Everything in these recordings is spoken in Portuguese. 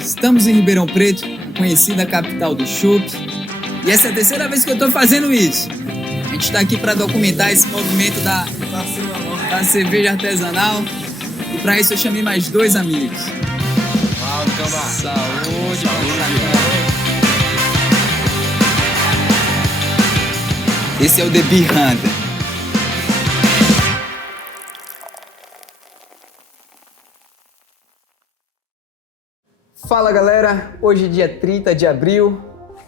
Estamos em Ribeirão Preto, conhecida capital do chopp. E essa é a terceira vez que eu tô fazendo isso. A gente tá aqui para documentar esse movimento da cerveja artesanal. E para isso eu chamei mais dois amigos. Saúde. Esse é o The Beer Hunter. Fala galera, hoje é dia 30 de abril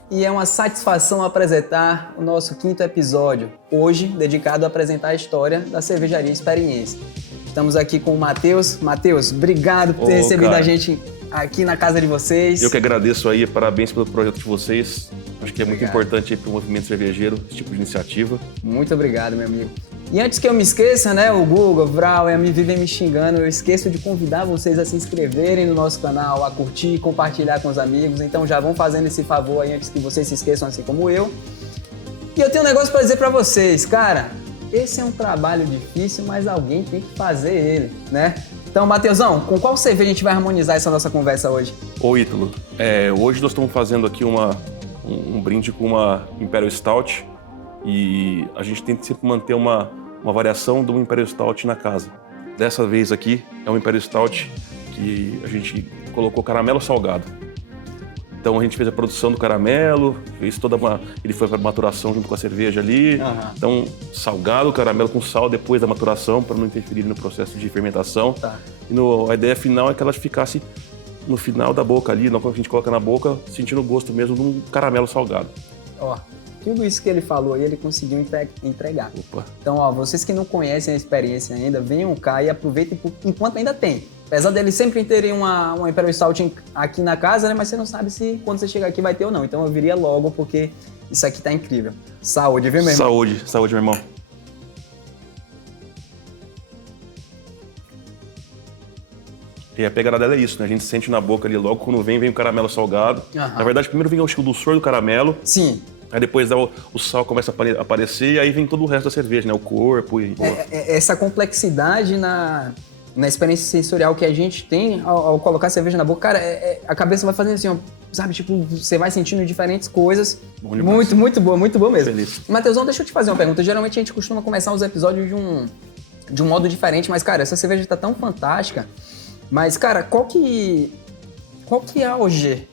e é uma satisfação apresentar o nosso quinto episódio, hoje dedicado a apresentar a história da Cervejaria Experiência. Estamos aqui com o Matheus. Matheus, obrigado por ter recebido a gente aqui na casa de vocês. Eu que agradeço aí, parabéns pelo projeto de vocês. Acho que é muito importante para o movimento cervejeiro esse tipo de iniciativa. Muito obrigado, meu amigo. E antes que eu me esqueça, né, o Google, o Vral, a me vivem me xingando, eu esqueço de convidar vocês a se inscreverem no nosso canal, a curtir, compartilhar com os amigos. Então já vão fazendo esse favor aí antes que vocês se esqueçam, assim como eu. E eu tenho um negócio para dizer para vocês, cara. Esse é um trabalho difícil, mas alguém tem que fazer ele, né? Então, Matheusão, com qual cerveja a gente vai harmonizar essa nossa conversa hoje? Ô Ítalo, hoje nós estamos fazendo aqui um brinde com uma Imperial Stout e a gente tem que sempre manter uma variação do Imperial Stout na casa. Dessa vez aqui é um Imperial Stout que a gente colocou caramelo salgado. Então a gente fez a produção do caramelo, ele foi para maturação junto com a cerveja ali. Então salgado, caramelo com sal depois da maturação para não interferir no processo de fermentação. Tá. E a ideia final é que ela ficasse no final da boca ali, quando a gente coloca na boca, sentindo o gosto mesmo de um caramelo salgado. Ó, tudo isso que ele falou aí, ele conseguiu entregar. Opa. Então, ó, vocês que não conhecem a experiência ainda, venham cá e aproveitem enquanto ainda tem. Apesar deles sempre terem uma Imperial Stout aqui na casa, né? Mas você não sabe se quando você chegar aqui vai ter ou não. Então eu viria logo, porque isso aqui tá incrível. Saúde, viu, meu irmão? Saúde, meu irmão. E a pegada dela é isso, né? A gente sente na boca ali logo quando vem o caramelo salgado. Na verdade, primeiro vem o dulçor do caramelo. Sim. Aí depois o sal começa a aparecer e aí vem todo o resto da cerveja, né? O corpo e... Essa complexidade na experiência sensorial que a gente tem ao colocar a cerveja na boca, cara, a cabeça vai fazendo assim, ó, sabe? Tipo, você vai sentindo diferentes coisas. Muito boa mesmo. Feliz. Matheusão, deixa eu te fazer uma pergunta. Geralmente a gente costuma começar os episódios de um modo diferente, mas, cara, essa cerveja tá tão fantástica. Mas, cara, qual que é a OG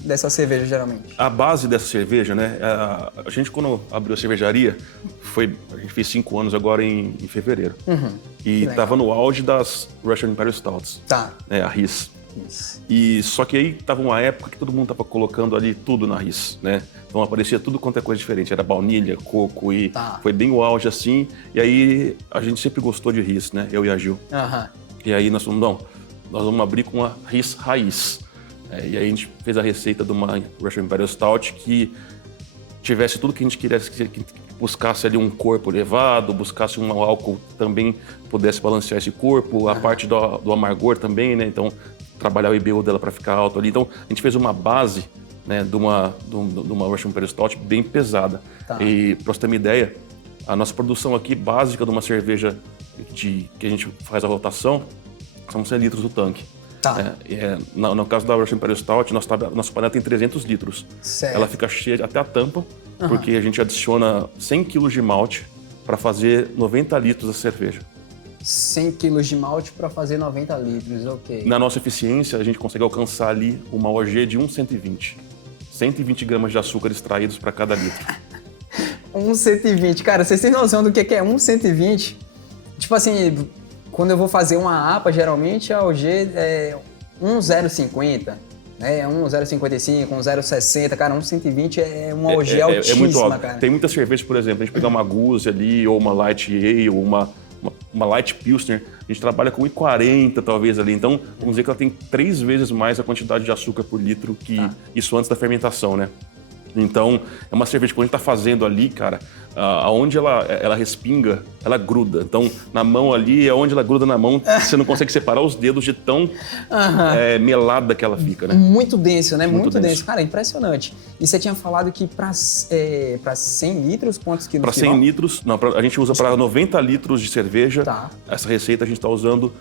dessa cerveja, geralmente? A base dessa cerveja, né? A gente, quando abriu a cervejaria, a gente fez 5 anos agora em fevereiro. E tava no auge das Russian Imperial Stouts. Tá. A Riss. E só que aí tava uma época que todo mundo tava colocando ali tudo na Riss, né? Então aparecia tudo quanto é coisa diferente. Era baunilha, coco e foi bem o auge assim. E aí a gente sempre gostou de Riss, né? Eu e a Gil. E aí nós falamos, nós vamos abrir com uma Riss raiz. E aí a gente fez a receita de uma Russian Imperial Stout que tivesse tudo que a gente quisesse, que buscasse ali um corpo elevado, buscasse um álcool também pudesse balancear esse corpo, a parte do amargor também, né? Então, trabalhar o IBU dela para ficar alto ali. Então, a gente fez uma base, né, de uma Russian Imperial Stout bem pesada. Tá. E, para você ter uma ideia, a nossa produção aqui, básica de uma cerveja que a gente faz a rotação, são 100 litros do tanque. Tá. No caso da Russian Imperial Stout, nossa panela tem 300 litros. Certo. Ela fica cheia até a tampa, porque a gente adiciona 100 quilos de malte para fazer 90 litros da cerveja. 100 quilos de malte para fazer 90 litros, ok. Na nossa eficiência, a gente consegue alcançar ali uma OG de 1,120. 120 gramas de açúcar extraídos para cada litro. 1,120. Cara, vocês têm noção do que é 1,120? Tipo assim... Quando eu vou fazer uma APA, geralmente a OG é 1,050, né? 1,055, 1,060, cara, 1,120 é uma OG altíssima, muito alto. Cara. Tem muitas cervejas, por exemplo, a gente pegar uma Goose ali, ou uma Light Ale, ou uma Light Pilsner, a gente trabalha com 1,40 talvez ali, então vamos dizer que ela tem 3 vezes mais a quantidade de açúcar por litro que isso antes da fermentação, né? Então, é uma cerveja que quando a gente tá fazendo ali, cara, aonde ela respinga, ela gruda. Então, na mão ali, onde ela gruda na mão, você não consegue separar os dedos de tão melada que ela fica, né? Muito denso, né? Muito denso. Cara, impressionante. E você tinha falado que para 100 litros, quantos quilos? Para 100 litros, não, a gente usa para 90 litros de cerveja. Tá. Essa receita a gente está usando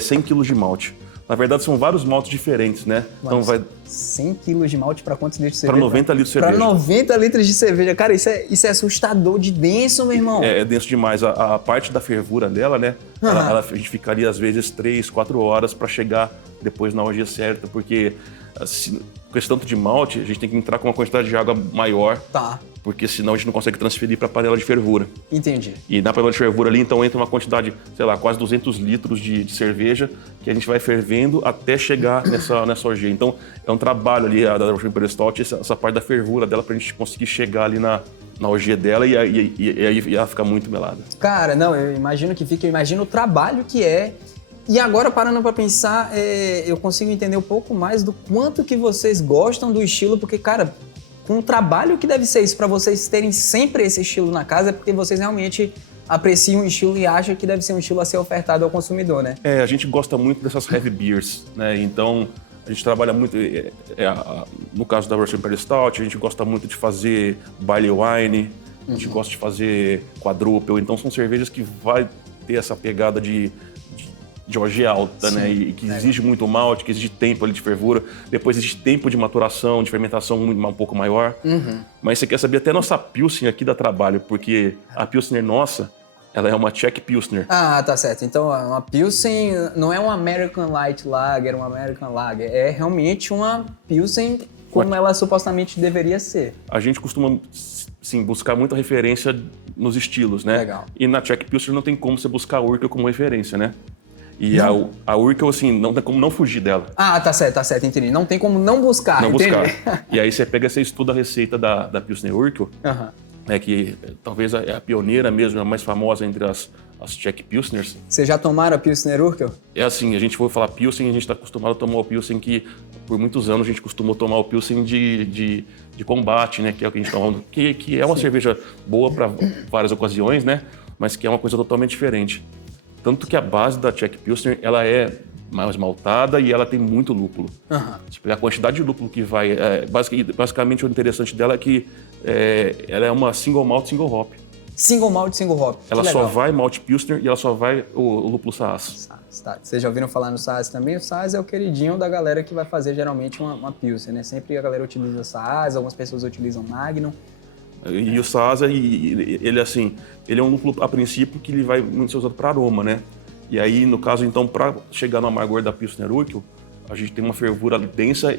100 quilos de malte. Na verdade, são vários maltes diferentes, né? Então vai 100 quilos de malte para quantos litros de cerveja? Para 90 litros de cerveja. Para 90 litros de cerveja. Cara, isso é assustador de denso, meu irmão. É denso demais. A parte da fervura dela, né? A gente ficaria, às vezes, 3, 4 horas para chegar depois na orgia certa, porque assim, com esse tanto de malte, a gente tem que entrar com uma quantidade de água maior. Tá. Porque senão a gente não consegue transferir para a panela de fervura. Entendi. E na panela de fervura ali, então, entra uma quantidade, sei lá, quase 200 litros de cerveja que a gente vai fervendo até chegar nessa orgia. Então, é um trabalho ali da Russian Imperial Stout, essa parte da fervura dela, para a gente conseguir chegar ali na orgia dela e aí ela fica muito melada. Cara, não, eu imagino que fica, eu imagino o trabalho que é. E agora, parando para pensar, eu consigo entender um pouco mais do quanto que vocês gostam do estilo, porque, cara, com o trabalho que deve ser isso para vocês terem sempre esse estilo na casa, é porque vocês realmente apreciam o estilo e acham que deve ser um estilo a ser ofertado ao consumidor, né? A gente gosta muito dessas heavy beers, né? Então, a gente trabalha muito, no caso da Russian Imperial Stout, a gente gosta muito de fazer barley wine, a gente gosta de fazer quadruple, então são cervejas que vai ter essa pegada de orgia alta, né? E que exige muito malte, que exige tempo ali de fervura, depois exige tempo de maturação, de fermentação um pouco maior. Mas você quer saber, até a nossa Pilsen aqui dá trabalho, porque a Pilsner nossa, ela é uma Czech Pilsner. Ah, tá certo. Então, uma Pilsen não é uma American Light Lager, uma American Lager. É realmente uma Pilsen como ela supostamente deveria ser. A gente costuma, sim, buscar muita referência nos estilos, né? Legal. E na Czech Pilsner não tem como você buscar a Urquell como referência, né? E a Urquell, assim, não tem como não fugir dela. Ah, tá certo, entendi. Não tem como não buscar, entendi. E aí você pega, você estuda a receita da Pilsner Urquell, que talvez é a pioneira mesmo, a mais famosa entre as Czech Pilsners. Vocês já tomaram a Pilsner Urquell? É assim, a gente for falar Pilsen, a gente está acostumado a tomar o Pilsen que, por muitos anos, a gente costumou tomar o Pilsen de combate, né? Que é o que a gente toma, que é uma cerveja boa para várias ocasiões, né? Mas que é uma coisa totalmente diferente. Tanto que a base da Czech Pilsner, ela é mais maltada e ela tem muito lúpulo. Tipo, a quantidade de lúpulo que vai... basicamente, o interessante dela é que ela é uma single malt, single hop. Single malt, single hop. Ela só vai malte Pilsner e ela só vai o lúpulo Saaz. Tá. Vocês já ouviram falar no Saaz também? O Saaz é o queridinho da galera que vai fazer geralmente uma Pilsen, né? Sempre a galera utiliza Saaz, algumas pessoas utilizam Magnum. E o Saaz, ele assim, ele é um lúpulo a princípio que ele vai muito ser usado para aroma, né? E aí, no caso, então, para chegar no amargor da Pilsner Urquell, a gente tem uma fervura densa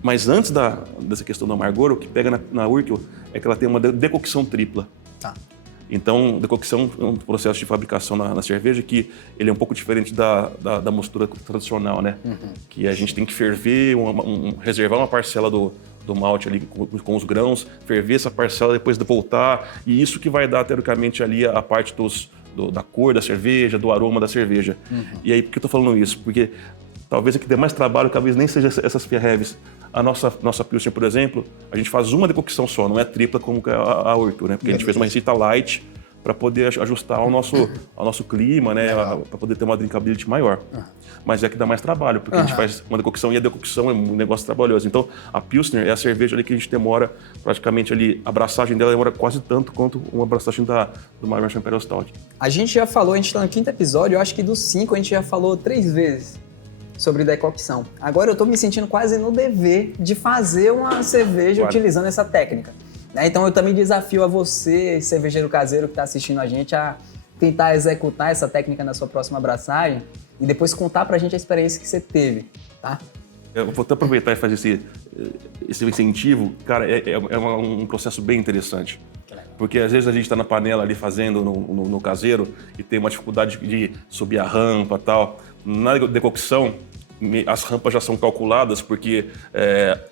mas antes dessa questão do amargor, o que pega na Urquell é que ela tem uma decocção tripla. Tá. Então, decocção é um processo de fabricação na cerveja que ele é um pouco diferente da mostura tradicional, né? Que a gente tem que ferver, reservar uma parcela do malte ali com os grãos, ferver essa parcela, depois voltar, e isso que vai dar, teoricamente, ali a parte da cor da cerveja, do aroma da cerveja. E aí, por que eu tô falando isso? Porque talvez a que dê mais trabalho, talvez nem seja essas heavies. A nossa Pilsner, por exemplo, a gente faz uma decocção só, não é tripla como a Urquell, né? Porque a gente fez uma receita light para poder ajustar ao nosso clima, né? Para poder ter uma drinkability maior. Mas é que dá mais trabalho, porque a gente faz uma decocção e a decocção é um negócio trabalhoso. Então, a Pilsner é a cerveja ali que a gente demora praticamente ali, a abraçagem dela demora quase tanto quanto uma abraçagem do Russian Imperial Stout. A gente já falou, a gente está no 5º episódio, eu acho que dos 5 a gente já falou 3 vezes sobre decocção. Agora eu estou me sentindo quase no dever de fazer uma cerveja utilizando essa técnica. Então eu também desafio a você, cervejeiro caseiro que está assistindo a gente, a tentar executar essa técnica na sua próxima abraçagem e depois contar pra gente a experiência que você teve, tá? Eu vou até aproveitar e fazer esse incentivo. Cara, é um processo bem interessante. Porque às vezes a gente está na panela ali fazendo no caseiro e tem uma dificuldade de subir a rampa e tal. Na decocção, as rampas já são calculadas porque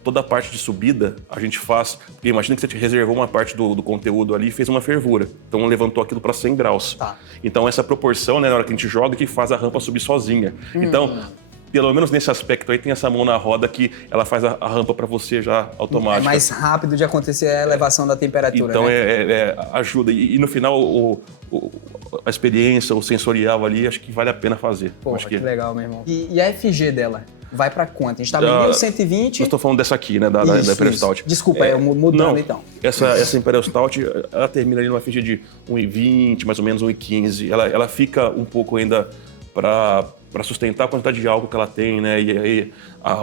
toda a parte de subida a gente faz... Porque imagina que você reservou uma parte do conteúdo ali e fez uma fervura. Então levantou aquilo para 100 graus. Tá. Então essa proporção, né, na hora que a gente joga, que faz a rampa subir sozinha. Então... Pelo menos nesse aspecto aí, tem essa mão na roda que ela faz a rampa para você já automática. É mais rápido de acontecer a elevação da temperatura, então, né? Ajuda. E no final, a experiência, o sensorial ali, acho que vale a pena fazer. Pô, acho que legal, meu irmão. E a FG dela? Vai para quanto? A gente tá no 1120... Eu estou falando dessa aqui, né? Da Imperial Stout. Desculpa, eu mudando não, então. Essa Imperial Stout, ela termina ali numa FG de 1,20, mais ou menos 1,15. Ela fica um pouco ainda... para sustentar a quantidade de álcool que ela tem, né? E aí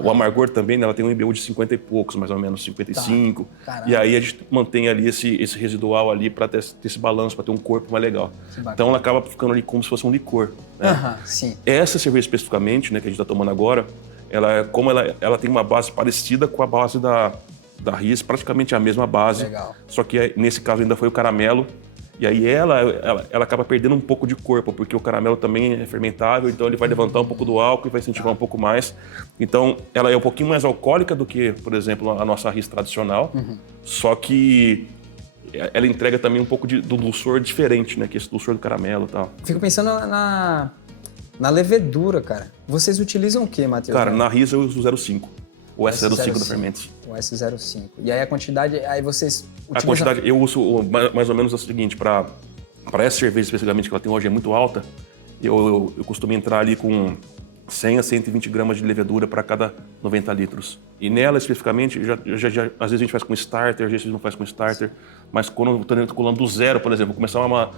o amargor também, né? Ela tem um IBU de 50 e poucos, mais ou menos, 55. Tá. E aí a gente mantém ali esse residual ali para ter esse balanço, para ter um corpo mais legal. Então ela acaba ficando ali como se fosse um licor, né? Sim. Essa cerveja especificamente, né, que a gente está tomando agora, como ela tem uma base parecida com a base da Riz, praticamente a mesma base. Legal. Só que nesse caso ainda foi o caramelo. E aí ela acaba perdendo um pouco de corpo, porque o caramelo também é fermentável, então ele vai levantar um pouco do álcool e vai incentivar um pouco mais. Então ela é um pouquinho mais alcoólica do que, por exemplo, a nossa Riz tradicional, só que ela entrega também um pouco do dulçor diferente, né? Que é esse dulçor do caramelo e tal. Fico pensando na levedura, cara. Vocês utilizam o que, Matheus? Cara, na Riz eu uso o 0,5. O S05 da Fermentes. O S05. E aí a quantidade, aí vocês utilizam... A quantidade, eu uso mais ou menos o seguinte, para essa cerveja especificamente que ela tem hoje é muito alta, eu costumo entrar ali com 100 a 120 gramas de levedura para cada 90 litros. E nela especificamente, já, às vezes a gente faz com starter, às vezes não faz com starter, mas quando eu estou colando do zero, por exemplo, começar uma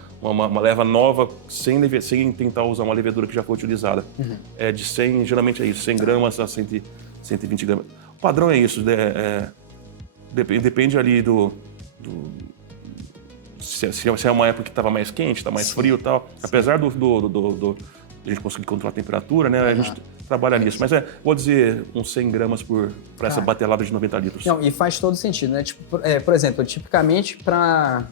leva nova sem tentar usar uma levedura que já foi utilizada. É de 100, geralmente é isso, 100 gramas a 120 gramas. O padrão é isso, depende ali se é uma época que estava mais quente, está mais frio e tal. Apesar de a gente conseguir controlar a temperatura, né? A gente trabalha nisso. Mas vou dizer uns 100 gramas para essa batelada de 90 litros. Não, e faz todo sentido, né? Tipo, por exemplo, tipicamente para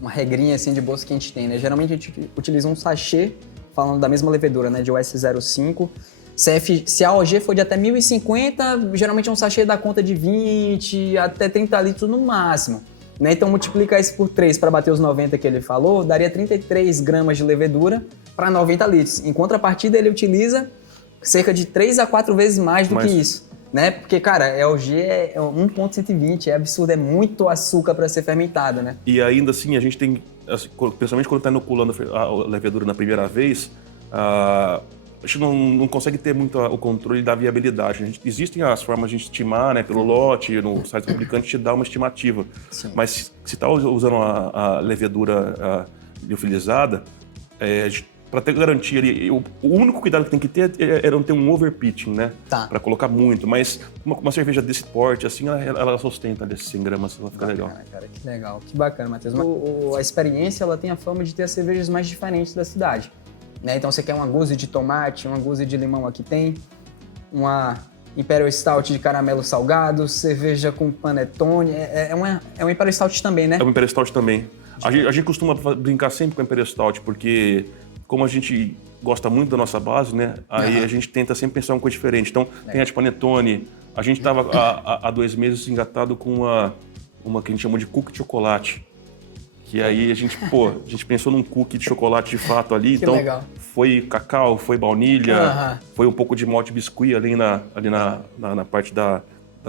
uma regrinha assim de bolsa que a gente tem, né? Geralmente a gente utiliza um sachê, falando da mesma levedura, né? De OS05. Se a OG for de até 1050, geralmente é um sachê da conta de 20 até 30 litros no máximo. Né? Então multiplica isso por 3 para bater os 90 que ele falou, daria 33 gramas de levedura para 90 litros. Em contrapartida, ele utiliza cerca de 3 a 4 vezes mais do que isso. Né? Porque, cara, a OG é 1,120, é absurdo, é muito açúcar para ser fermentado, né? E ainda assim, a gente tem, principalmente quando está inoculando a levedura na primeira vez, a gente não consegue ter muito o controle da viabilidade. Existem as formas de estimar, né, pelo lote, no site do fabricante te dá uma estimativa. Sim. Mas se está usando a levedura liofilizada, para ter garantia ali, o único cuidado que tem que ter é não ter um overpitching, né? Para colocar muito. Mas uma cerveja desse porte, assim, ela sustenta desses 100 gramas, ela fica legal. Cara, que legal. Que bacana, Matheus. A experiência, ela tem a fama de ter as cervejas mais diferentes da cidade. Né? Então você quer uma guzi de tomate, uma guzi de limão, aqui tem. Uma Imperial Stout de caramelo salgado, cerveja com panetone. É um Imperial Stout também, né? É um Imperial Stout também. A gente costuma brincar sempre com a Imperial Stout, porque como a gente gosta muito da nossa base, né? Aí a gente tenta sempre pensar uma coisa diferente. Então, tem a de panetone. A gente estava há 2 meses engatado com uma que a gente chamou de cookie de chocolate. Que aí a gente pensou num cookie de chocolate de fato ali. Que então, legal. Foi cacau, foi baunilha, foi um pouco de malte biscuit ali na parte da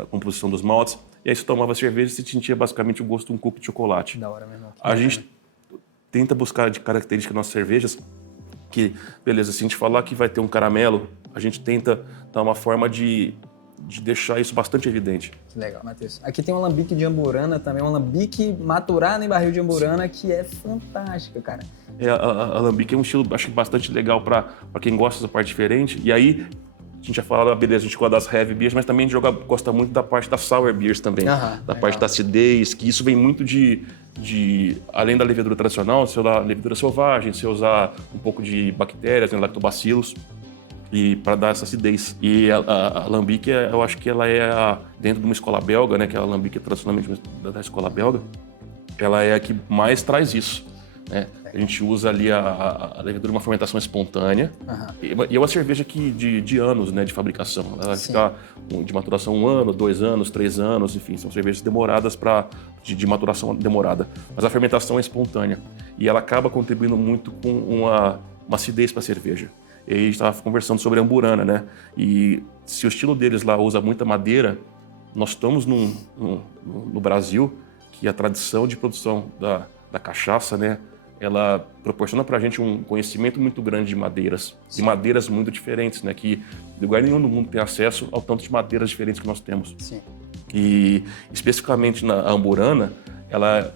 composição dos maltes. E aí você tomava cerveja e você sentia basicamente o gosto de um cookie de chocolate. Da hora mesmo. A gente tenta buscar de características nas nossas cervejas que, beleza, se a gente falar que vai ter um caramelo, a gente tenta dar uma forma de deixar isso bastante evidente. Legal, Matheus. Aqui tem um alambique de amburana também, um alambique maturado em barril de amburana, que é fantástico, cara. A alambique é um estilo, acho que bastante legal para quem gosta dessa parte diferente. E aí, a gente já falou, beleza, a gente gosta das heavy beers, mas também a gente gosta muito da parte das sour beers também. Da parte da acidez, que isso vem muito além da levedura tradicional, se usar levedura selvagem, se usar um pouco de bactérias, né, lactobacilos, e para dar essa acidez. E a alambique, eu acho que ela é dentro de uma escola belga, né, que é a alambique tradicionalmente da escola belga, ela é a que mais traz isso. Né? A gente usa ali a levedura, uma fermentação espontânea, e é uma cerveja de anos, né, de fabricação. Ela vai ficar de maturação 1 ano, 2 anos, 3 anos, enfim, são cervejas demoradas de maturação demorada. Mas a fermentação é espontânea e ela acaba contribuindo muito com uma acidez para a cerveja. E aí a gente estava conversando sobre a amburana, né? E se o estilo deles lá usa muita madeira, nós estamos no Brasil, que a tradição de produção da cachaça, né? Ela proporciona para a gente um conhecimento muito grande de madeiras. Sim. E madeiras muito diferentes, né? Que lugar nenhum do mundo tem acesso ao tanto de madeiras diferentes que nós temos. Sim. E especificamente na amburana,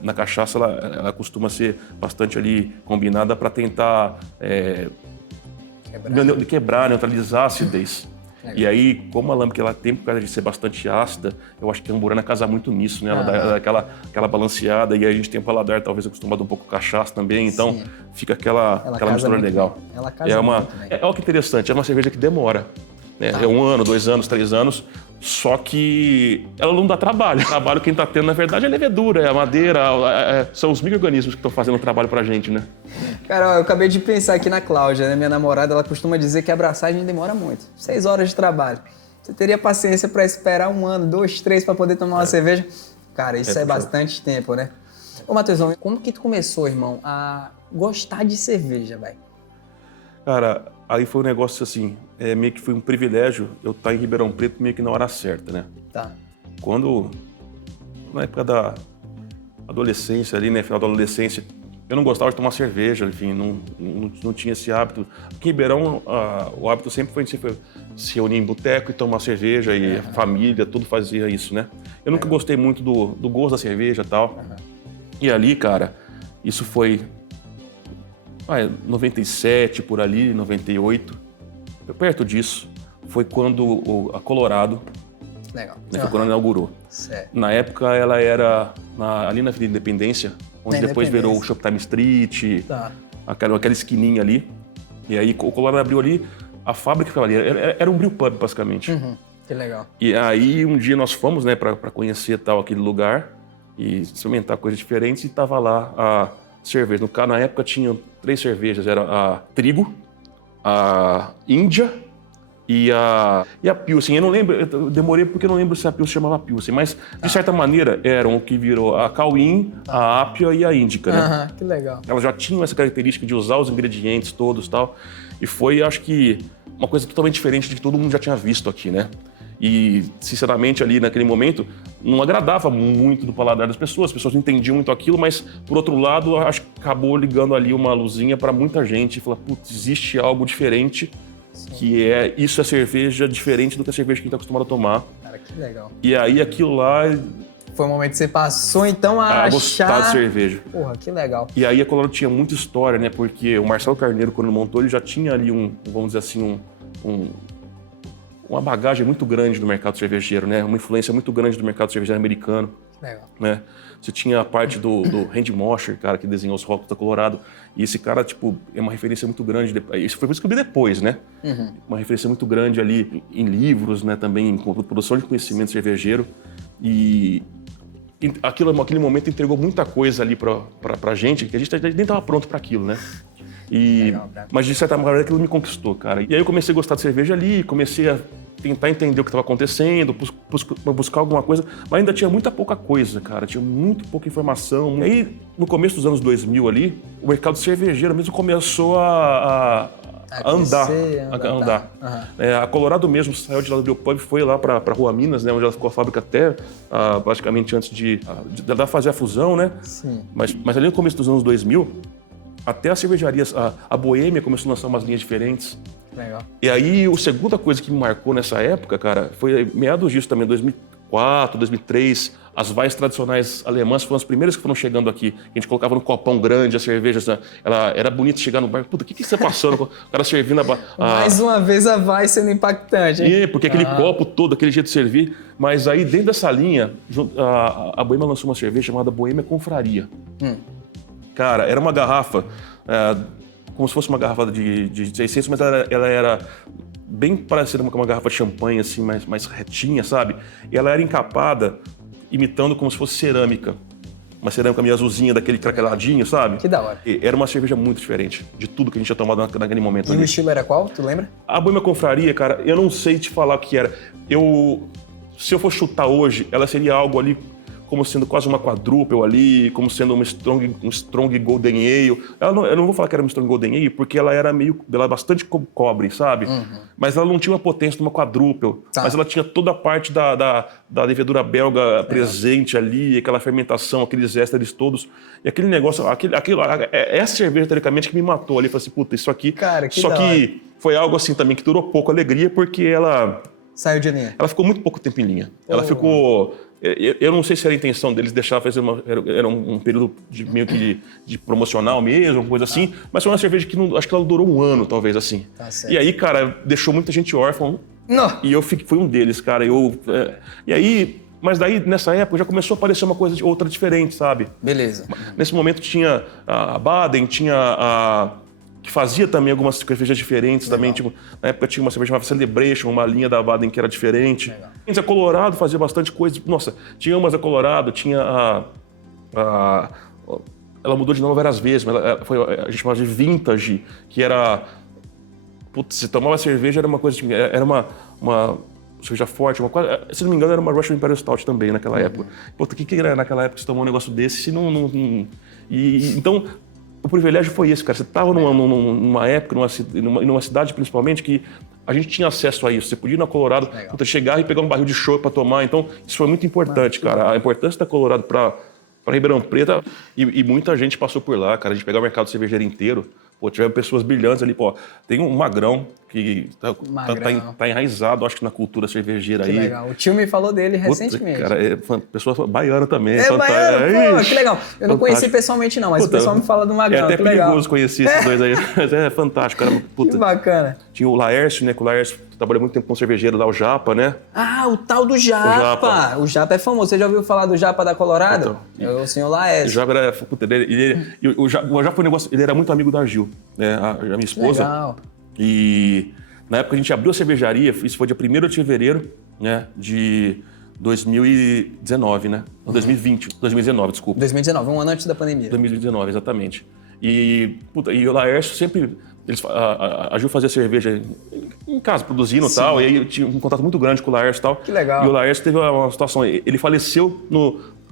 na cachaça, ela costuma ser bastante ali combinada para tentar quebrar, neutralizar a acidez. Legal. E aí, como a Lambic ela tem, por causa de ser bastante ácida, eu acho que a Amburana casa muito nisso, né? Ela dá aquela balanceada, e aí a gente tem o paladar talvez acostumado um pouco com cachaça também, então fica aquela mistura legal. Ela casa muito bem. Olha que interessante, é uma cerveja que demora. Né? É 1 ano, 2 anos, 3 anos, só que ela não dá trabalho. O trabalho quem está tendo, na verdade, é a levedura, é a madeira, são os micro-organismos que estão fazendo o trabalho pra gente, né? Cara, eu acabei de pensar aqui na Cláudia, né? Minha namorada, ela costuma dizer que a abraçagem demora muito. 6 horas de trabalho. Você teria paciência para esperar 1 ano, 2, 3 para poder tomar uma cerveja? Cara, isso é bastante tempo, né? Ô, Matheusão, como que tu começou, irmão, a gostar de cerveja, velho? Cara, aí foi um negócio assim, meio que foi um privilégio eu estar em Ribeirão Preto meio que na hora certa, né? Tá. Na época da adolescência ali, né, final da adolescência, eu não gostava de tomar cerveja, enfim, não tinha esse hábito. Aqui em Ribeirão, o hábito sempre foi se reunir em boteco e tomar cerveja, e a família, tudo fazia isso, né? Eu nunca gostei muito do gosto da cerveja e tal. E ali, cara, isso foi 97, por ali, 98, perto disso, foi quando a Colorado, legal. Né, foi quando ela inaugurou. Certo. Na época ela era ali na Avenida Independência, onde depois virou o Shoptime Street, aquela esquininha ali. E aí o Colorado abriu ali, a fábrica ficava ali, era um brew pub basicamente. Que legal. E aí um dia nós fomos, né, para conhecer aquele lugar e experimentar coisas diferentes, e tava lá a cerveja. Na época tinham 3 cervejas, era a Trigo, a Índia e a Pilsen. Eu não lembro, eu demorei porque eu não lembro se a Pilsen chamava Pilsen, mas de certa maneira eram o que virou a Cauim, a Apia e a Índica, né? Que legal. Elas já tinham essa característica de usar os ingredientes todos e tal, e foi, acho que, uma coisa totalmente diferente de que todo mundo já tinha visto aqui, né? E, sinceramente, ali naquele momento, não agradava muito do paladar das pessoas, as pessoas não entendiam muito aquilo, mas, por outro lado, acho que acabou ligando ali uma luzinha para muita gente e falar, putz, existe algo diferente, que isso é cerveja diferente do que a cerveja que a gente está acostumado a tomar. Cara, que legal. E aí aquilo lá... Foi o momento que você passou, então, a gostar de cerveja. Porra, que legal. E aí a Colorado tinha muita história, né? Porque o Marcelo Carneiro, quando montou, ele já tinha ali vamos dizer assim, uma bagagem muito grande do mercado cervejeiro, né? Uma influência muito grande do mercado cervejeiro americano. Legal. Né? Você tinha a parte do Randy Mosher, cara, que desenhou os rótulos da Colorado. E esse cara, tipo, é uma referência muito grande. Isso foi por isso que eu vi depois, né? Uma referência muito grande ali em livros, né? Também em produção de conhecimento cervejeiro. E aquele momento entregou muita coisa ali pra gente, que a gente nem estava pronto para aquilo, né? Mas de certa maneira aquilo me conquistou, cara. E aí eu comecei a gostar de cerveja ali, comecei a tentar entender o que estava acontecendo, buscar alguma coisa, mas ainda tinha muita pouca coisa, cara. Tinha muito pouca informação. E aí, no começo dos anos 2000 ali, o mercado cervejeiro mesmo começou a andar. A Colorado mesmo saiu de lá do Brew Pub, foi lá para Rua Minas, né, onde ela ficou a fábrica até praticamente antes de fazer a fusão, né? Sim. Mas ali no começo dos anos 2000, até as cervejarias, a Boêmia começou a lançar umas linhas diferentes. Legal. E aí, a segunda coisa que me marcou nessa época, cara, foi meados disso também, 2004, 2003. As Weiss tradicionais alemãs foram as primeiras que foram chegando aqui. A gente colocava no copão grande as cervejas, né? Era bonito chegar no bar. Puta, o que você tá passando? O cara servindo Mais uma vez a Weiss sendo impactante, hein? Porque aquele copo todo, aquele jeito de servir. Mas aí, dentro dessa linha, a Boêmia lançou uma cerveja chamada Boêmia Confraria. Cara, era uma garrafa, como se fosse uma garrafa de 600, mas ela era bem parecida com uma garrafa de champanhe, assim, mais retinha, sabe? E ela era encapada, imitando como se fosse cerâmica. Uma cerâmica meio azulzinha, daquele craqueladinho, sabe? Que da hora. E era uma cerveja muito diferente de tudo que a gente tinha tomado naquele momento. E o estilo era qual? Tu lembra? A Boêmia Confraria, cara, eu não sei te falar o que era. Se eu for chutar hoje, ela seria algo ali como sendo quase uma quadruple ali, como sendo um strong golden ale. Eu não vou falar que era uma strong golden ale, porque ela era bastante cobre, sabe? Mas ela não tinha uma potência de uma quadruple. Mas ela tinha toda a parte da levedura belga presente ali, aquela fermentação, aqueles ésteres todos. E aquele negócio, essa cerveja, teoricamente, que me matou ali. Eu falei assim, puta, isso aqui... Cara, que Só que foi algo assim também que durou pouco a alegria, porque ela Saiu de linha. Ela ficou muito pouco tempo em linha. Ela ficou... Eu não sei se era a intenção deles deixar fazer era um período meio que de promocional mesmo, uma coisa assim, mas foi uma cerveja que acho que ela durou um ano, talvez, assim. Tá certo. E aí, cara, deixou muita gente órfã. Não. E eu fui um deles, cara. E aí, mas daí, nessa época, já começou a aparecer uma coisa outra diferente, sabe? Beleza. Nesse momento tinha a Baden, tinha que fazia também algumas cervejas diferentes. Legal. Também. Tipo, na época tinha uma cerveja chamada Celebration, uma linha da Baden que era diferente. Legal. A Colorado fazia bastante coisa. Nossa, tinha umas da Colorado, tinha ela mudou de nome várias vezes, mas a gente chamava de Vintage, que era... Putz, você tomava cerveja, era uma coisa... Era uma cerveja forte, se não me engano, era uma Russian Imperial Stout também naquela época. Puta, o que era naquela época que você tomou um negócio desse? Se não... Então... O privilégio foi esse, cara. Você estava numa época, numa cidade principalmente, que a gente tinha acesso a isso. Você podia ir na Colorado, chegar e pegar um barril de chopp para tomar. Então, isso foi muito importante, cara. A importância da Colorado para Ribeirão Preto, e muita gente passou por lá, cara. A gente pegava o mercado cervejeiro inteiro. Pô, tiveram pessoas brilhantes ali, pô. Tem um Magrão que tá enraizado, acho que na cultura cervejeira aí. Que legal. O tio me falou dele recentemente. Cara, pessoa baiana também. Baiano, pô, que legal. Eu não conheci pessoalmente não, mas o pessoal me fala do Magrão, até perigoso conhecer esses dois aí, mas é fantástico, cara. Puta. Que bacana. Tinha o Laércio, né, que o Laércio trabalhou muito tempo com cervejeiro lá, o Japa, né? Ah, o tal do Japa. O Japa é famoso. Você já ouviu falar do Japa da Colorado? Então, o senhor Laércio. O Japa era... Puta, o Japa foi um negócio... Ele era muito amigo da Gil, né? A minha esposa. Legal. E na época a gente abriu a cervejaria, isso foi dia 1º de fevereiro, né, de 2019, né? Não, 2019, desculpa. 2019, um ano antes da pandemia. 2019, exatamente. E o Laércio sempre... A Gil fazia cerveja em casa, produzindo e tal, e aí eu tinha um contato muito grande com o Laércio e tal. Que legal. E o Laércio teve uma situação, ele faleceu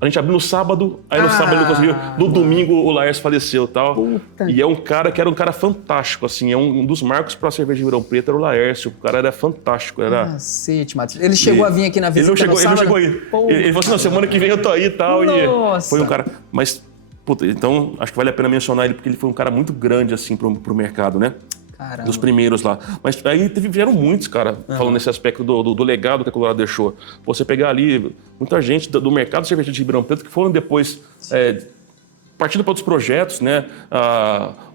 a gente abriu no sábado, aí no sábado ele não conseguiu, no domingo o Laércio faleceu e tal. Puta. E é um cara que era um cara fantástico, assim, é um dos marcos para a cerveja de Ribeirão Preto, era o Laércio, o cara era fantástico. Cacete, Matheus. Ele chegou a vir aqui na visita Ele não chegou aí. Ele falou assim, não, semana que vem eu tô aí e tal. Nossa. E foi um cara... Mas, puta, então acho que vale a pena mencionar ele, porque ele foi um cara muito grande, assim, pro mercado, né? Caramba. Dos primeiros lá. Mas aí vieram muitos, cara, falando nesse aspecto do legado que a Colorado deixou. Você pegar ali muita gente do mercado cervejeiro de Ribeirão Preto que foram depois partindo para outros projetos, né?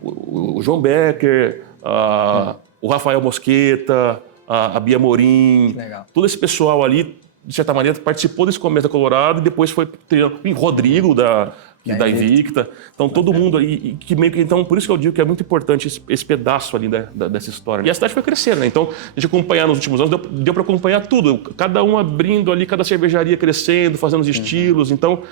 O João Becker, o Rafael Mosqueta, a Bia Morim. Legal. Todo esse pessoal ali, de certa maneira, participou desse começo da Colorado e depois foi treinando. O Rodrigo da Invicta. Então, todo mundo ali, que meio que... Então, por isso que eu digo que é muito importante esse pedaço ali dessa história. E a cidade foi crescendo, né? Então, a gente acompanhar nos últimos anos, deu para acompanhar tudo. Cada um abrindo ali, cada cervejaria crescendo, fazendo os estilos. Então,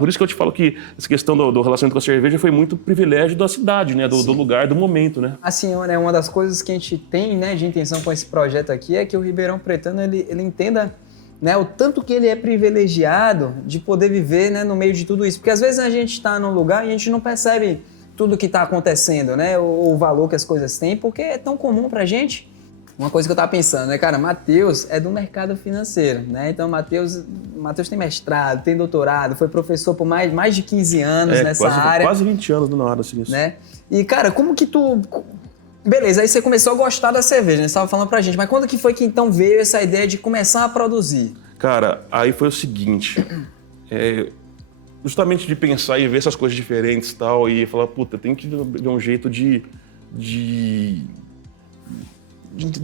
por isso que eu te falo que essa questão do relacionamento com a cerveja foi muito privilégio da cidade, né? Do lugar, do momento, né? Assim, né? Uma das coisas que a gente tem, né, de intenção com esse projeto aqui é que o Ribeirão Pretano, ele entenda... Né, o tanto que ele é privilegiado de poder viver, né, no meio de tudo isso. Porque às vezes a gente está num lugar e a gente não percebe tudo que está acontecendo, né, o valor que as coisas têm, porque é tão comum pra gente. Uma coisa que eu estava pensando, né, cara, Matheus é do mercado financeiro, né, então Matheus tem mestrado, tem doutorado, foi professor por mais de 15 anos nessa área. Quase 20 anos na área, assim, isso. Né? E, cara, como que tu... Beleza, aí você começou a gostar da cerveja, né? Você estava falando pra gente, mas quando que foi que então veio essa ideia de começar a produzir? Cara, aí foi o seguinte, justamente de pensar e ver essas coisas diferentes e tal, e falar, puta, tem que ver um jeito de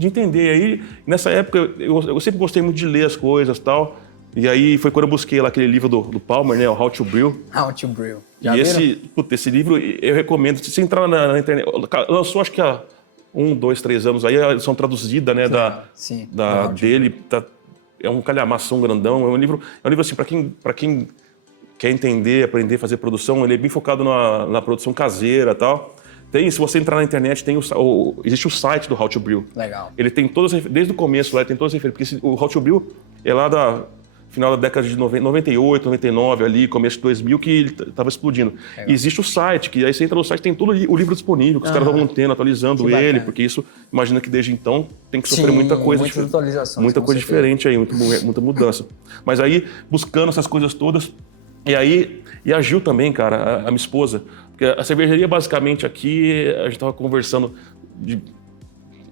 entender. Aí, nessa época, eu sempre gostei muito de ler as coisas e tal, e aí foi quando eu busquei lá aquele livro do Palmer, né, o How to Brew. How to Brew. Já esse livro eu recomendo, se você entrar na internet, lançou acho que há 1, 2, 3 anos aí, a edição traduzida, né, dele, é um calhamação grandão, é um livro assim, para quem quer entender, aprender a fazer produção, ele é bem focado na produção caseira e tal. Se você entrar na internet, existe o site do How to Brew. Legal. Ele tem desde o começo lá, ele tem todas as referências, porque o How to Brew é lá final da década de 98, 99, ali, começo de 2000, que ele estava explodindo. E existe o site, que aí você entra no site, tem todo o livro disponível, que os caras vão mantendo, atualizando ele, porque isso, imagina que desde então tem que sofrer muita coisa. Muitas atualizações. Muita coisa diferente aí, muita mudança. Mas aí, buscando essas coisas todas, e a Gil também, cara, a minha esposa, porque a cervejaria basicamente aqui, a gente estava conversando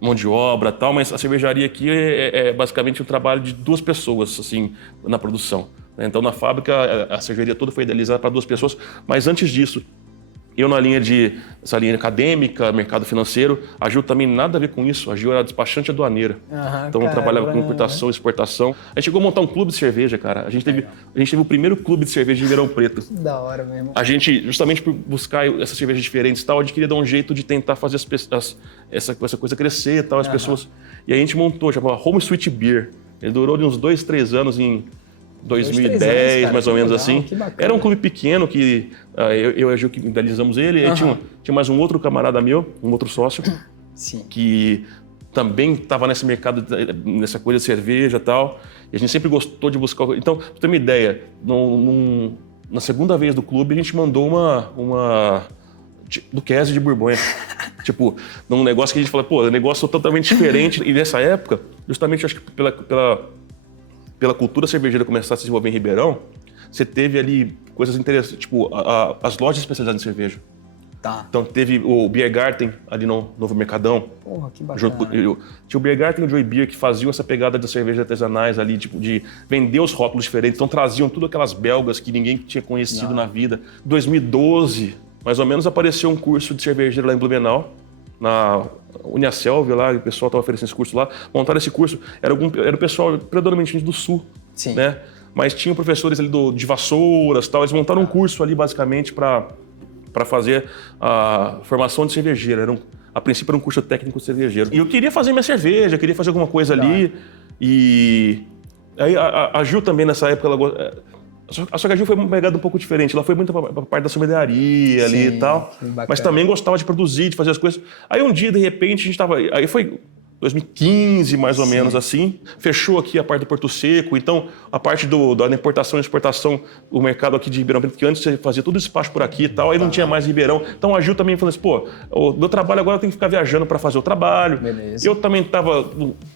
mão de obra e tal, mas a cervejaria aqui é basicamente um trabalho de 2 pessoas, assim, na produção. Então, na fábrica, a cervejaria toda foi idealizada para 2 pessoas, mas antes disso, eu essa linha acadêmica, mercado financeiro, a Gil também nada a ver com isso. A Gil era despachante aduaneira. Então eu trabalhava com importação e exportação. A gente chegou a montar um clube de cerveja, cara. A gente teve o primeiro clube de cerveja de Ribeirão Preto. Que da hora mesmo. A gente, justamente por buscar essas cervejas diferentes e tal, a gente queria dar um jeito de tentar fazer essa coisa crescer e tal, as pessoas. E aí a gente montou, chamava Home Sweet Beer. Ele durou de uns 2, 3 anos em 2010, 2, 3 anos, cara, mais ou menos legal, assim. Era um clube pequeno que eu e a Gil que idealizamos ele. Aí tinha mais um outro camarada meu, um outro sócio, que também estava nesse mercado, nessa coisa de cerveja e tal. E a gente sempre gostou de buscar... Então, pra você ter uma ideia, na segunda vez do clube, a gente mandou uma do Queso de Borgonha. Tipo, num negócio que a gente falou, pô, é um negócio totalmente diferente. E nessa época, justamente, acho que pela cultura cervejeira começar a se desenvolver em Ribeirão, você teve ali coisas interessantes, tipo as lojas especializadas em cerveja. Então teve o Beer Garden ali no Novo Mercadão. Porra, que bacana. Tinha o Beer Garden e o Joy Beer que faziam essa pegada das cervejas artesanais ali, tipo, de vender os rótulos diferentes. Então traziam tudo aquelas belgas que ninguém tinha conhecido na vida. Em 2012, mais ou menos, apareceu um curso de cervejeiro lá em Blumenau, na Uniaselv lá, o pessoal estava oferecendo esse curso lá. Montaram esse curso, era o pessoal predominantemente do Sul, né? Mas tinham professores ali de Vassouras e tal. Eles montaram um curso ali, basicamente, para fazer a formação de cervejeiro. A princípio era um curso técnico cervejeiro. E eu queria fazer minha cerveja, queria fazer alguma coisa ali. E aí a Gil também, nessa época, só que a Gil foi uma pegada um pouco diferente. Ela foi muito para a parte da sommeliaria ali e tal. Mas também gostava de produzir, de fazer as coisas. Aí um dia, de repente, a gente estava... Aí foi 2015, mais ou menos assim. Fechou aqui a parte do Porto Seco. Então, a parte da importação e exportação, o mercado aqui de Ribeirão Preto, que antes você fazia todo esse despacho por aqui e tal, aí não tinha mais Ribeirão. Então, a Gil também falou assim, pô, o meu trabalho agora eu tenho que ficar viajando para fazer o trabalho. Beleza. Eu também estava,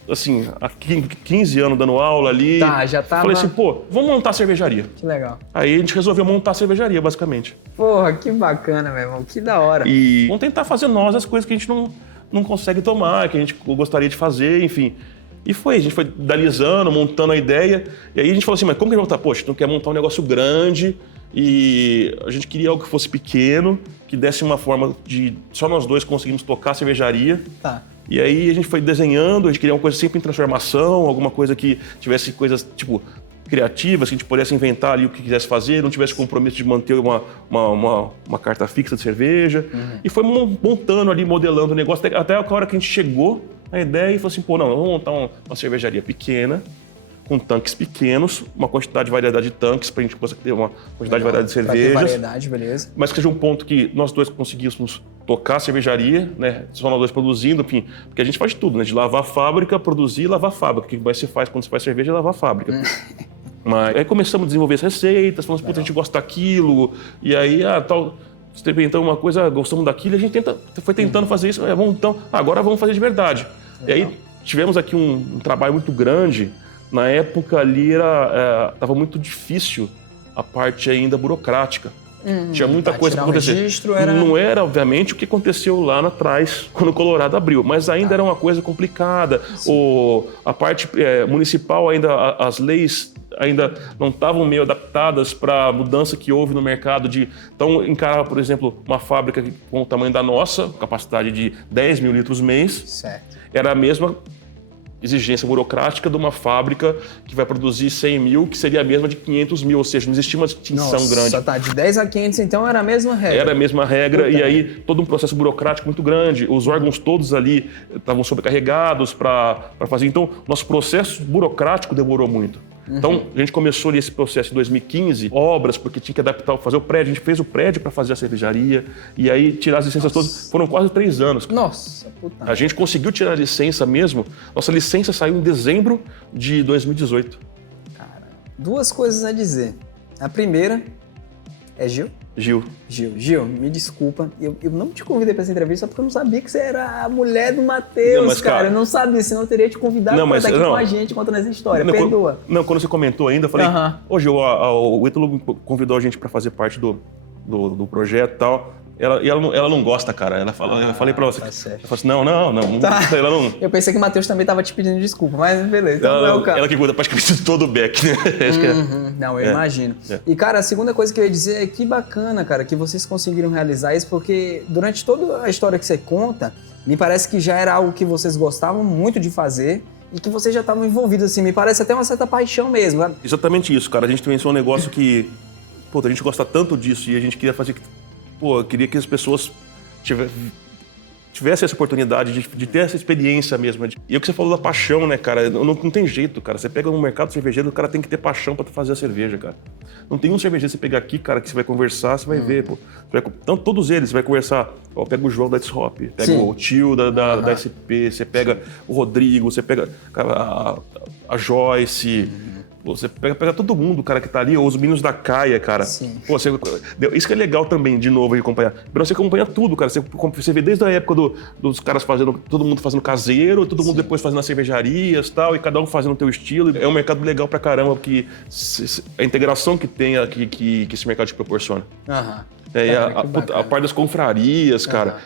assim, há 15 anos dando aula ali. Já tava... Falei assim, pô, vamos montar a cervejaria. Que legal. Aí a gente resolveu montar a cervejaria, basicamente. Porra, que bacana, meu irmão. Que da hora. E vamos tentar fazer nós as coisas que a gente não consegue tomar, que a gente gostaria de fazer, enfim. E a gente foi idealizando, montando a ideia, e aí a gente falou assim, mas como que a gente vai montar? Poxa, a gente não quer montar um negócio grande, e a gente queria algo que fosse pequeno, que desse uma forma de só nós dois conseguimos tocar a cervejaria. E aí a gente foi desenhando, a gente queria uma coisa sempre em transformação, alguma coisa que tivesse coisas, tipo, criativas, que a gente pudesse inventar ali o que quisesse fazer, não tivesse compromisso de manter uma carta fixa de cerveja. E foi montando ali, modelando o negócio, até a hora que a gente chegou na ideia e falou assim, pô, não, vamos montar uma cervejaria pequena, com tanques pequenos, uma quantidade de variedade de tanques, pra gente conseguir ter uma quantidade de variedade de cervejas. Variedade, beleza. Mas que seja um ponto que nós dois conseguíssemos tocar a cervejaria, né? Só nós dois produzindo, enfim, porque a gente faz tudo, né? De lavar a fábrica, produzir e lavar a fábrica. O que mais se faz quando você faz cerveja é lavar a fábrica. Mas aí começamos a desenvolver as receitas, falamos, puta, a gente gosta daquilo, e aí, tal, experimentamos uma coisa, gostamos daquilo, e a gente foi tentando fazer isso, vamos, então, agora vamos fazer de verdade. E aí tivemos aqui um trabalho muito grande. Na época ali estava muito difícil a parte ainda burocrática. Tinha muita coisa para acontecer. Não era, obviamente, o que aconteceu lá atrás, quando o Colorado abriu, mas ainda era uma coisa complicada. A parte municipal, ainda as leis ainda não estavam meio adaptadas para a mudança que houve no mercado. Então, encarava, por exemplo, uma fábrica com o tamanho da nossa, capacidade de 10 mil litros mês, era a mesma exigência burocrática de uma fábrica que vai produzir 100 mil, que seria a mesma de 500 mil, ou seja, não existia uma distinção grande. Só de 10 a 500, então era a mesma regra. Era a mesma regra, e aí todo um processo burocrático muito grande, os órgãos todos ali estavam sobrecarregados para fazer, então nosso processo burocrático demorou muito. Então, a gente começou esse processo em 2015, obras, porque tinha que adaptar, fazer o prédio. A gente fez o prédio para fazer a cervejaria, e aí tirar as licenças todas. Foram quase 3 anos. Nossa, puta. A gente conseguiu tirar a licença mesmo. Nossa licença saiu em dezembro de 2018. Cara, 2 coisas a dizer. A primeira é Gil? Gil, me desculpa. Eu não te convidei para essa entrevista porque eu não sabia que você era a mulher do Matheus, cara. Eu não sabia, senão eu teria te convidado para estar aqui com a gente contando essa história. Perdoa. Quando você comentou ainda, eu falei, ô Gil, o Ítalo convidou a gente para fazer parte do projeto e tal. Ela não gosta, cara. Eu falei pra você. Tá certo. Eu falei assim, não. Tá. Ela não... Eu pensei que o Matheus também tava te pedindo desculpa, mas beleza. Então Ela que cuida praticamente de todo o back, né? Não, eu imagino. E, cara, a segunda coisa que eu ia dizer é que bacana, cara, que vocês conseguiram realizar isso, porque durante toda a história que você conta, me parece que já era algo que vocês gostavam muito de fazer e que vocês já estavam envolvidos, assim, me parece até uma certa paixão mesmo. Né? Exatamente isso, cara. A gente pensou um negócio que, pô, a gente gosta tanto disso e a gente queria fazer que, pô, eu queria que as pessoas tivesse essa oportunidade de ter essa experiência mesmo. E o que você falou da paixão, né, cara? Não tem jeito, cara. Você pega no mercado cervejeiro, o cara tem que ter paixão pra fazer a cerveja, cara. Não tem um cervejeiro que você pegar aqui, cara, que você vai conversar, você vai ver, pô. Então, todos eles, você vai conversar. Ó, pega o João da Hop, pega o tio da SP, você pega o Rodrigo, você pega a Joyce... Você pega todo mundo, cara, que tá ali, ou os meninos da Caia, cara. Sim. Pô, isso que é legal também, de novo, de acompanhar. Você acompanha tudo, cara. Você vê desde a época dos caras fazendo, todo mundo fazendo caseiro, todo mundo depois fazendo as cervejarias e tal, e cada um fazendo o teu estilo. É um mercado legal pra caramba, porque a integração que tem, que esse mercado te proporciona. A parte das confrarias, cara.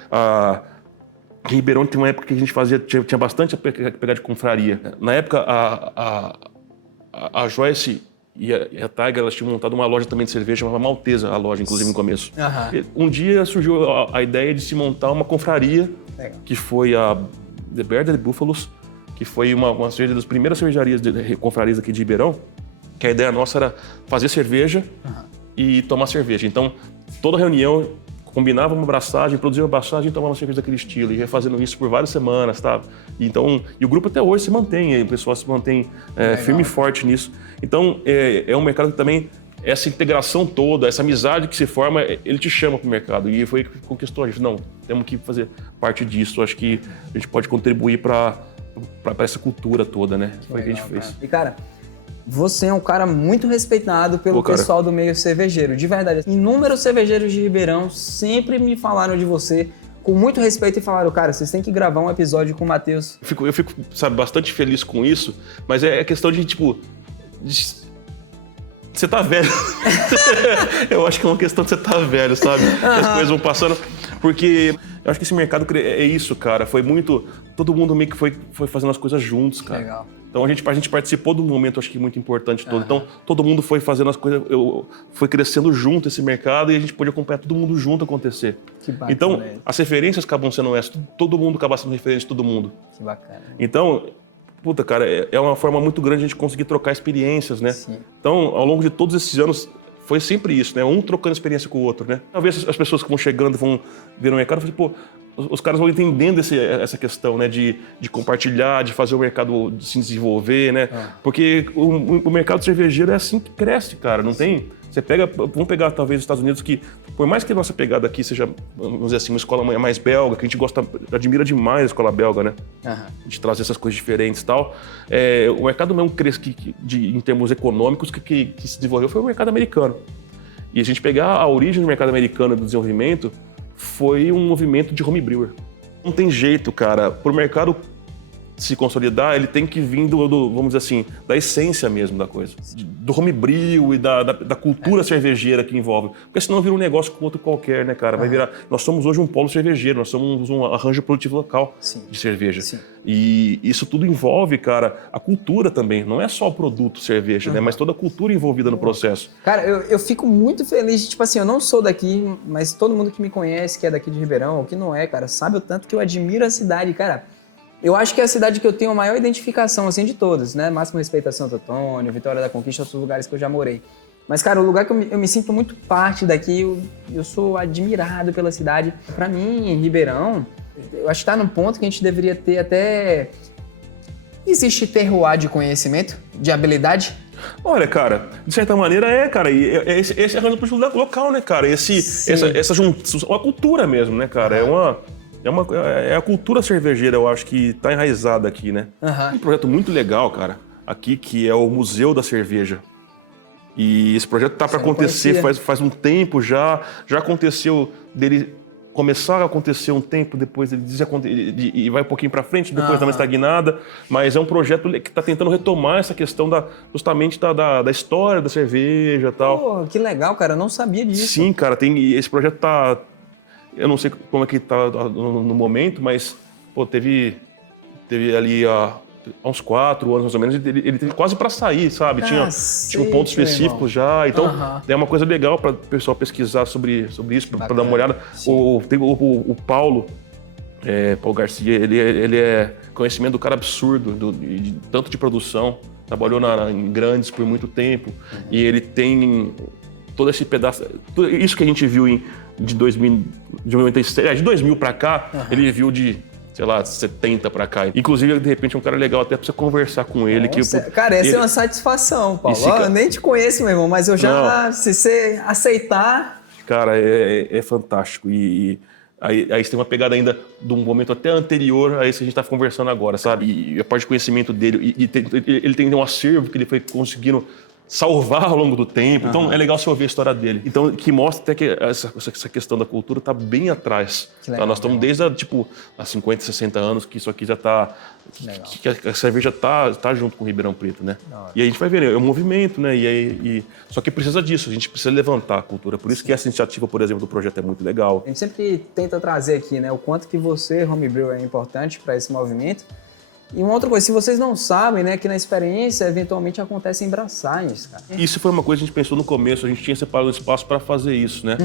Em Ribeirão tem uma época que a gente fazia, tinha bastante a pegar de confraria. Na época, a Joyce e a Tiger, elas tinham montado uma loja também de cerveja, chamava Maltesa, a loja, inclusive, no começo. Um dia surgiu a ideia de se montar uma confraria, que foi a The Bearded Buffaloes, que foi uma das primeiras cervejarias, confrarias aqui de Ribeirão, que a ideia nossa era fazer cerveja e tomar cerveja. Então, toda reunião combinava uma abraçagem, produzia uma abraçagem e tomava uma cerveja daquele estilo, e ia fazendo isso por várias semanas, tá? Então, e o grupo até hoje se mantém, o pessoal se mantém firme e forte nisso. Então, é um mercado que também, essa integração toda, essa amizade que se forma, ele te chama pro mercado, e foi o que conquistou a gente. Não, temos que fazer parte disso, acho que a gente pode contribuir para essa cultura toda, né? Foi o que a gente fez. E, cara, você é um cara muito respeitado pelo pessoal do meio cervejeiro, de verdade. Inúmeros cervejeiros de Ribeirão sempre me falaram de você com muito respeito e falaram, cara, vocês têm que gravar um episódio com o Matheus. Eu fico, sabe, bastante feliz com isso, mas é questão de, tipo... Você tá velho. Eu acho que é uma questão de você tá velho, sabe? As coisas vão passando. Porque eu acho que esse mercado é isso, cara. Foi muito... Todo mundo meio que foi fazendo as coisas juntos, cara. Legal. Então a gente participou de um momento, acho que muito importante todo. Então todo mundo foi fazendo as coisas, foi crescendo junto esse mercado e a gente pôde acompanhar todo mundo junto acontecer. Que bacana. Então as referências acabam sendo essas, todo mundo acaba sendo referência de todo mundo. Que bacana. Então, puta, cara, é uma forma muito grande de a gente conseguir trocar experiências, né? Sim. Então, ao longo de todos esses anos, foi sempre isso, né? Um trocando experiência com o outro, né? Talvez as pessoas que vão chegando, vão ver no mercado, pô, os caras vão entendendo essa questão, né? De compartilhar, de fazer o mercado se desenvolver, né? Porque o mercado cervejeiro é assim que cresce, cara. Não tem... Você pega... Vamos pegar, talvez, os Estados Unidos, que por mais que a nossa pegada aqui seja, vamos dizer assim, uma escola mais belga, que a gente gosta, admira demais a escola belga, né? A gente traz essas coisas diferentes e tal. O mercado mesmo em termos econômicos que se desenvolveu foi o mercado americano. E a gente pegar a origem do mercado americano do desenvolvimento foi um movimento de homebrewer. Não tem jeito, cara. Para o mercado se consolidar, ele tem que vir vamos dizer assim, da essência mesmo da coisa. Do homebrew e da cultura cervejeira que envolve. Porque senão vira um negócio com outro qualquer, né, cara? Vai virar... Nós somos hoje um polo cervejeiro, nós somos um arranjo produtivo local de cerveja. Sim. E isso tudo envolve, cara, a cultura também. Não é só o produto cerveja, né? Mas toda a cultura envolvida no processo. Cara, eu fico muito feliz de, tipo assim, eu não sou daqui, mas todo mundo que me conhece, que é daqui de Ribeirão, ou que não é, cara, sabe o tanto que eu admiro a cidade, cara. Eu acho que é a cidade que eu tenho a maior identificação, assim, de todas, né? Máximo respeito a Santo Antônio, Vitória da Conquista, outros lugares que eu já morei. Mas, cara, o lugar que eu me sinto muito parte daqui, eu sou admirado pela cidade. Pra mim, em Ribeirão, eu acho que tá num ponto que a gente deveria ter até... Existe terroir de conhecimento, de habilidade? Olha, cara, de certa maneira cara, esse é arranjo produtivo local, né, cara? Essa junção, uma cultura mesmo, né, cara? É a cultura cervejeira, eu acho, que tá enraizada aqui, né? Um projeto muito legal, cara, aqui, que é o Museu da Cerveja. E esse projeto tá para acontecer faz um tempo já aconteceu dele começar a acontecer um tempo, depois ele e vai um pouquinho para frente, depois dá uma estagnada, mas é um projeto que está tentando retomar essa questão justamente da história da cerveja e tal. Pô, que legal, cara, eu não sabia disso. Sim, cara, esse projeto eu não sei como é que tá no momento, mas pô, teve ali há uns 4 anos mais ou menos, ele teve quase para sair, sabe? Tinha um ponto específico já, então é uma coisa legal para o pessoal pesquisar sobre isso, para dar uma olhada. Tem o Paulo Garcia, ele é conhecimento do cara absurdo, tanto de produção, trabalhou em grandes por muito tempo, e ele tem todo esse pedaço, tudo isso que a gente viu de 96, de 2000 para cá, ele viu de, sei lá, 70 pra cá. Inclusive, de repente, é um cara legal até pra você conversar com ele. Cara, essa é uma satisfação, Paulo. Eu nem te conheço, meu irmão, mas eu já, se você aceitar... Cara, é fantástico. E aí você tem uma pegada ainda de um momento até anterior a esse que a gente tá conversando agora, sabe? E a parte de conhecimento dele, ele tem um acervo que ele foi conseguindo salvar ao longo do tempo. Então é legal você ouvir a história dele. Então, que mostra até que essa questão da cultura está bem atrás. Legal, tá? Nós estamos desde há 50, 60 anos que isso aqui já está... Que a cerveja tá junto com o Ribeirão Preto, né? E aí a gente vai ver, é um movimento, né? Só que precisa disso, a gente precisa levantar a cultura. Por isso que essa iniciativa, por exemplo, do projeto é muito legal. A gente sempre tenta trazer aqui, né? O quanto que você, homebrew, é importante para esse movimento. E uma outra coisa, se vocês não sabem, né, que na experiência eventualmente acontecem braçagens, cara. Isso foi uma coisa que a gente pensou no começo, a gente tinha separado um espaço para fazer isso, né?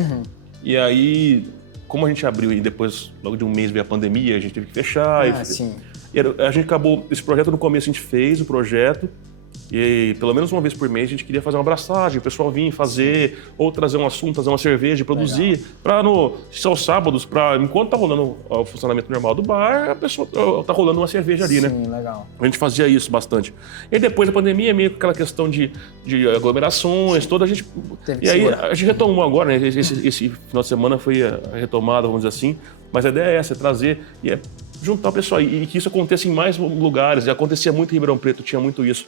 E aí, como a gente abriu e depois, logo de um mês veio a pandemia, a gente teve que fechar. E a gente acabou, esse projeto no começo a gente fez o projeto, e pelo menos uma vez por mês a gente queria fazer uma abraçagem, o pessoal vir fazer, ou trazer um assunto, trazer uma cerveja, produzir, para aos sábados, enquanto tá rolando o funcionamento normal do bar, a pessoa tá rolando uma cerveja ali, né? Sim, legal. A gente fazia isso bastante. E depois da pandemia, meio que aquela questão de aglomerações, toda a gente... E aí a gente retomou agora, né? Esse final de semana foi a retomada, vamos dizer assim, mas a ideia é essa, é trazer e juntar o pessoal, e que isso aconteça em mais lugares. E acontecia muito em Ribeirão Preto, tinha muito isso.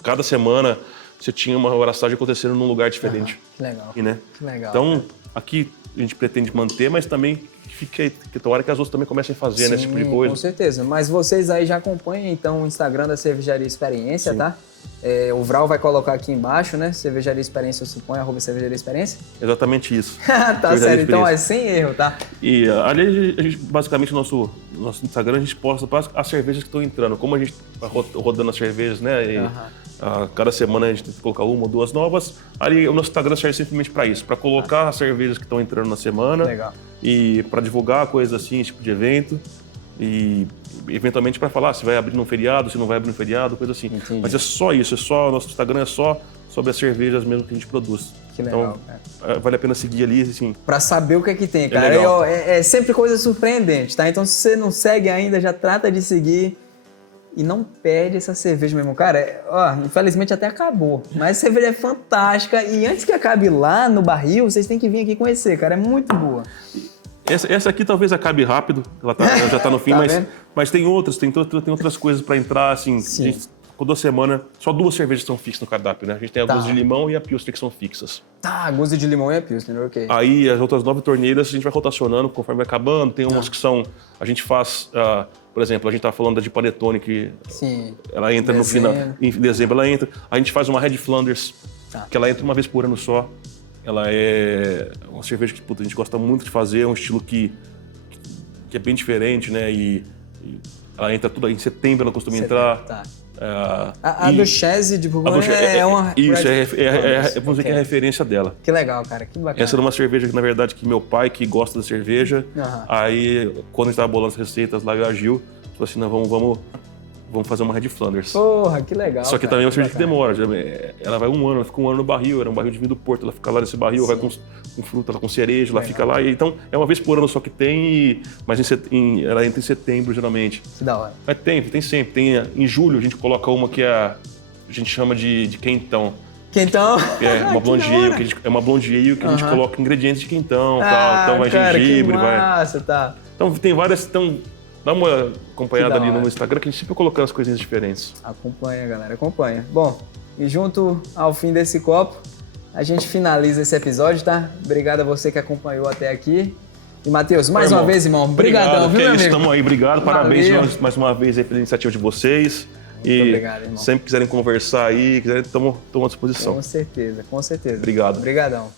Cada semana você tinha uma abraçagem acontecendo num lugar diferente. Que legal. Aqui, né? Que legal. Então, aqui a gente pretende manter, mas também que tomara que as outras também comecem a fazer, né, esse tipo de coisa. Com certeza. Mas vocês aí já acompanham, então, o Instagram da Cervejaria Experiência, tá? O Vral vai colocar aqui embaixo, né? Cervejaria Experiência, eu suponho, @Cervejaria Experiência. Exatamente isso. Tá certo, então é sem erro, tá? E ali, a gente, basicamente, no nosso Instagram, a gente posta as cervejas que estão entrando. Como a gente vai rodando as cervejas, né? Cada semana a gente tem que colocar 1 ou 2 novas. Ali o nosso Instagram serve simplesmente para isso, para colocar as cervejas que estão entrando na semana. Legal. E para divulgar coisas assim, esse tipo de evento. E eventualmente para falar se vai abrir num feriado, se não vai abrir num feriado, coisa assim. Entendi. Mas é só isso, o nosso Instagram é só sobre as cervejas mesmo que a gente produz. Que legal, então, cara. Vale a pena seguir ali, assim. Pra saber o que é que tem, cara. É sempre coisa surpreendente, tá? Então, se você não segue ainda, já trata de seguir e não perde essa cerveja mesmo. Cara, infelizmente até acabou, mas a cerveja é fantástica e antes que acabe lá no barril, vocês têm que vir aqui conhecer, cara. É muito boa. Essa aqui talvez acabe rápido, ela já tá no fim, mas tem outras coisas para entrar, assim. Sim. Com 2 semanas, só 2 cervejas são fixas no cardápio, né? A gente tem a Goose de Limão e a Pilsner que são fixas. Tá, a Goose de Limão e a Pilsner, ok. Aí as outras 9 torneiras a gente vai rotacionando conforme vai acabando. Tem umas que são... A gente faz... por exemplo, a gente tá falando da de Panetone, que ela entra no final... Em dezembro ela entra. A gente faz uma Red Flanders, que ela entra uma vez por ano só. Ela é uma cerveja que a gente gosta muito de fazer, é um estilo que é bem diferente, né? E ela entra tudo em setembro, ela costuma entrar. Tá. A Duchesse de Bourgogne é uma... Isso, vamos dizer que é a referência dela. Que legal, cara, que bacana. Essa era uma cerveja que, na verdade, que meu pai, que gosta da cerveja, aí, quando a gente estava bolando as receitas lá, eu e a Gil, falou assim, não, vamos fazer uma Red Flanders. Porra, que legal. Só que também é uma cerveja que demora. Ela vai 1 ano, ela fica 1 ano no barril, era um barril de vinho do Porto, ela fica lá nesse barril, vai com fruta, ela com cereja, ela fica lá. Então, é uma vez por ano só que tem, mas ela entra em setembro, geralmente. Que da hora. Mas tem sempre. Em julho, a gente coloca uma que a gente chama de quentão. Quentão? É uma blonde ale, que a gente coloca ingredientes de quentão, tal. Então vai gengibre, massa, tá. Então tem várias... Então, dá uma acompanhada ali no Instagram, que a gente sempre colocando as coisinhas diferentes. Acompanha, galera, acompanha. Bom, e junto ao fim desse copo, a gente finaliza esse episódio, tá? Obrigado a você que acompanhou até aqui. E, Matheus, mais uma vez, irmão, obrigadão, viu, meu amigo? Estamos aí, obrigado. Parabéns mais uma vez aí pela iniciativa de vocês. Muito obrigado, irmão. Sempre quiserem conversar aí, estamos à disposição. Com certeza, com certeza. Obrigado. Obrigadão.